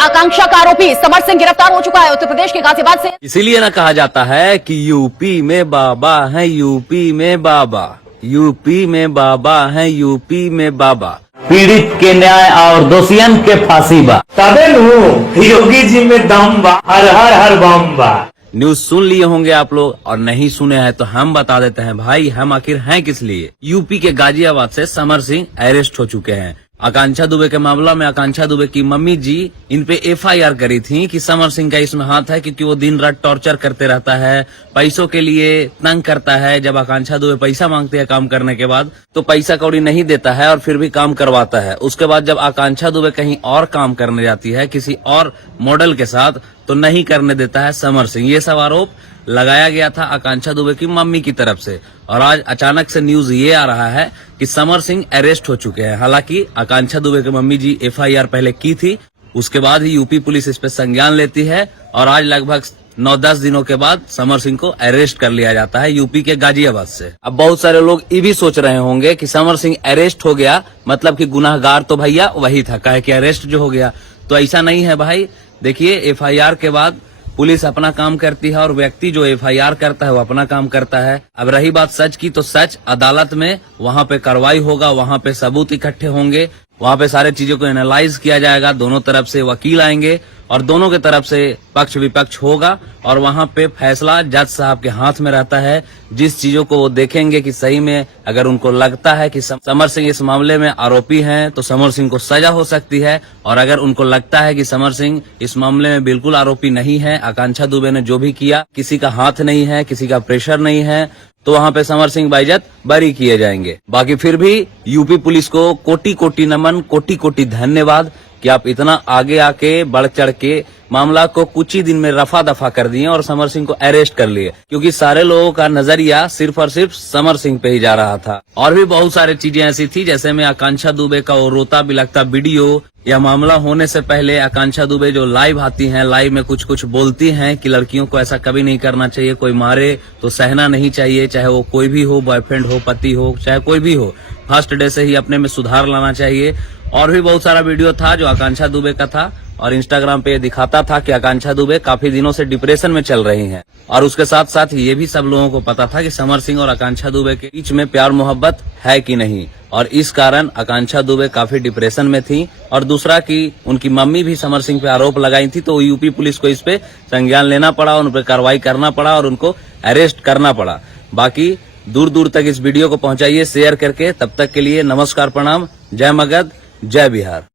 आकांक्षा का आरोपी समर सिंह गिरफ्तार हो चुका है उत्तर प्रदेश के गाजियाबाद से। इसीलिए ना कहा जाता है कि यूपी में बाबा है, यूपी में बाबा, यूपी में बाबा है, यूपी में बाबा। पीड़ित के न्याय और दोषियन के फांसी बा। तबे नु योगी जी में दम बा, हर हर हर बम बा। न्यूज सुन लिए होंगे आप लोग, और नहीं सुने हैं तो हम बता देते हैं भाई, हम आखिर हैं किस लिए। यूपी के गाजियाबाद से समर सिंह अरेस्ट हो चुके हैं। आकांक्षा दुबे के मामला में आकांक्षा दुबे की मम्मी जी इन पे एफआईआर करी थी कि समर सिंह का इसमें हाथ है, क्योंकि वो दिन रात टॉर्चर करते रहता है, पैसों के लिए तंग करता है। जब आकांक्षा दुबे पैसा मांगते हैं काम करने के बाद, तो पैसा कौड़ी नहीं देता है और फिर भी काम करवाता है। उसके बाद जब आकांक्षा दुबे कहीं और काम करने जाती है किसी और मॉडल के साथ, तो नहीं करने देता है समर सिंह। ये सब आरोप लगाया गया था आकांक्षा दुबे की मम्मी की तरफ से, और आज अचानक से न्यूज ये आ रहा है कि समर सिंह अरेस्ट हो चुके हैं। हालांकि आकांक्षा दुबे की मम्मी जी एफआईआर पहले की थी, उसके बाद ही यूपी पुलिस इस पे संज्ञान लेती है, और आज लगभग 9-10 दिनों के बाद समर सिंह को अरेस्ट कर लिया जाता है यूपी के गाजियाबाद से। अब बहुत सारे लोग ये भी सोच रहे होंगे कि समर सिंह अरेस्ट हो गया मतलब कि गुनाहगार तो भैया वही था, काहे कि अरेस्ट जो हो गया। तो ऐसा नहीं है भाई। देखिए, एफआईआर के बाद पुलिस अपना काम करती है और व्यक्ति जो एफआईआर करता है वो अपना काम करता है। अब रही बात सच की, तो सच अदालत में वहां पे कार्रवाई होगा, वहां पे सबूत इकट्ठे होंगे, वहां पे सारे चीजों को एनालाइज किया जाएगा। दोनों तरफ से वकील आएंगे और दोनों के तरफ से पक्ष विपक्ष होगा, और वहां पे फैसला जज साहब के हाथ में रहता है। जिस चीजों को वो देखेंगे कि सही में अगर उनको लगता है कि समर सिंह इस मामले में आरोपी हैं, तो समर सिंह को सजा हो सकती है, और अगर उनको लगता है कि समर सिंह इस मामले में बिल्कुल आरोपी नहीं है, आकांक्षा दुबे ने जो भी किया किसी का हाथ नहीं है, किसी का प्रेशर नहीं है, तो वहां पे समर सिंह बाइज्जत बरी किए जाएंगे। बाकी फिर भी यूपी पुलिस को कोटि कोटि नमन, कोटि कोटि धन्यवाद कि आप इतना आगे आके बढ़ चढ़ के मामला को कुछ ही दिन में रफा दफा कर दिए और समर सिंह को अरेस्ट कर लिए, क्योंकि सारे लोगों का नजरिया सिर्फ और सिर्फ समर सिंह पे ही जा रहा था। और भी बहुत सारी चीजें ऐसी थी, जैसे में आकांक्षा दुबे का वो रोता बिलखता वीडियो, या मामला होने से पहले आकांक्षा दुबे जो लाइव आती हैं, लाइव में कुछ कुछ बोलती हैं कि लड़कियों को ऐसा कभी नहीं करना चाहिए, कोई मारे तो सहना नहीं चाहिए, चाहे वो कोई भी हो, बॉयफ्रेंड हो, पति हो, चाहे कोई भी हो, फर्स्ट डे से ही अपने में सुधार लाना चाहिए। और भी बहुत सारा वीडियो था जो आकांक्षा दुबे का था, और इंस्टाग्राम पे दिखाता था कि आकांक्षा दुबे काफी दिनों से डिप्रेशन में चल रही हैं। और उसके साथ साथ ये भी सब लोगों को पता था कि समर सिंह और आकांक्षा दुबे के बीच में प्यार मोहब्बत है कि नहीं, और इस कारण आकांक्षा दुबे काफी डिप्रेशन में थी। और दूसरा कि उनकी मम्मी भी समर सिंह पे आरोप लगाई थी, तो यूपी पुलिस को इस पे संज्ञान लेना पड़ा, उन पर कार्रवाई करना पड़ा और उनको अरेस्ट करना पड़ा। बाकी दूर दूर तक इस वीडियो को पहुंचाइए शेयर करके। तब तक के लिए नमस्कार, प्रणाम, जय मगध, जय बिहार।